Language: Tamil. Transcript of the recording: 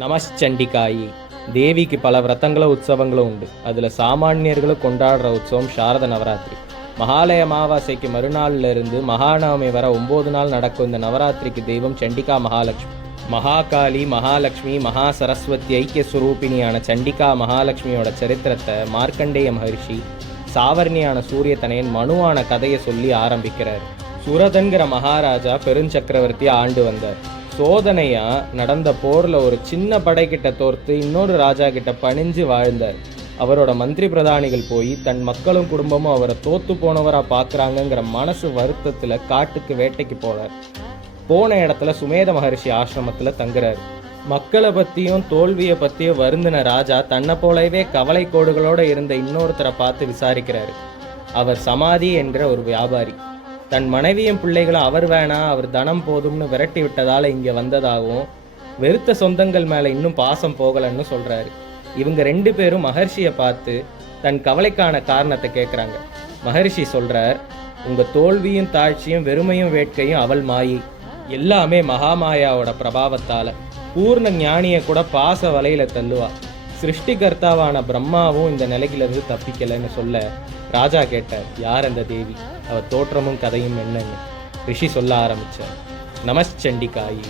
நமச்சண்டிகாயி தேவிக்கு பல விரதங்களும் உற்சவங்களும் உண்டு. அதில் சாமானியர்களும் கொண்டாடுற உற்சவம் சாரத நவராத்திரி. மகாலய அமாவாசைக்கு மறுநாள்ல இருந்து மகாநவமி வர ஒம்பது நாள் நடக்கும் இந்த நவராத்திரிக்கு தெய்வம் சண்டிகா மகாலட்சுமி. மகாகாளி மகாலட்சுமி மகா சரஸ்வதி ஐக்கிய சுரூபிணியான சண்டிகா மகாலட்சுமியோட சரித்திரத்தை மார்க்கண்டேய மகர்ஷி சாவர்ணியான சூரிய தனையன் மனுவான கதையை சொல்லி ஆரம்பிக்கிறார். சுரதன்கிற மகாராஜா பெருஞ்சக்கரவர்த்தி ஆண்டு வந்தார். சோதனையாக நடந்த போரில் ஒரு சின்ன படைக்கிட்ட தோர்த்து இன்னொரு ராஜா கிட்ட பணிஞ்சு வாழ்ந்தார். அவரோட மந்திரி பிரதானிகள் போய் தன் மக்களும் குடும்பமும் அவரை தோத்து போனவராக பார்க்குறாங்கங்கிற மனசு வருத்தத்தில் காட்டுக்கு வேட்டைக்கு போனார் போன இடத்துல சுமேத மகர்ஷி ஆசிரமத்தில் தங்குறாரு. மக்களை பற்றியும் தோல்வியை பற்றியும் வருந்தின ராஜா தன்னை போலவே கவலை கோடுகளோடு இருந்த இன்னொருத்தரை பார்த்து விசாரிக்கிறாரு. அவர் சமாதி என்ற ஒரு வியாபாரி. தன் மனைவியும் பிள்ளைகளும் அவர் வேணாம் அவர் தனம் போதும்னு விரட்டி விட்டதால இங்கே வந்ததாகவும் வெறுத்த சொந்தங்கள் மேலே இன்னும் பாசம் போகலன்னு சொல்கிறாரு இவங்க ரெண்டு பேரும் மகர்ஷியை பார்த்து தன் கவலைக்கான காரணத்தை கேட்குறாங்க மகர்ஷி சொல்கிறார் உங்கள் தோல்வியும் தாழ்ச்சியும் வெறுமையும் வேட்கையும் அவள் மாயி. எல்லாமே மகாமாயாவோட பிரபாவத்தால். பூர்ண ஞானியை கூட பாச வலையில் தள்ளுவா. சிருஷ்டிகர்த்தாவான பிரம்மாவும் இந்த நிலையிலிருந்து தப்பிக்கலைன்னு சொல்ல ராஜா கேட்டார் யார் அந்த தேவி? அவ தோற்றமும் கதையும் என்னன்னு. ரிஷி சொல்ல ஆரம்பித்தார் நமஸ்சண்டிகாயி.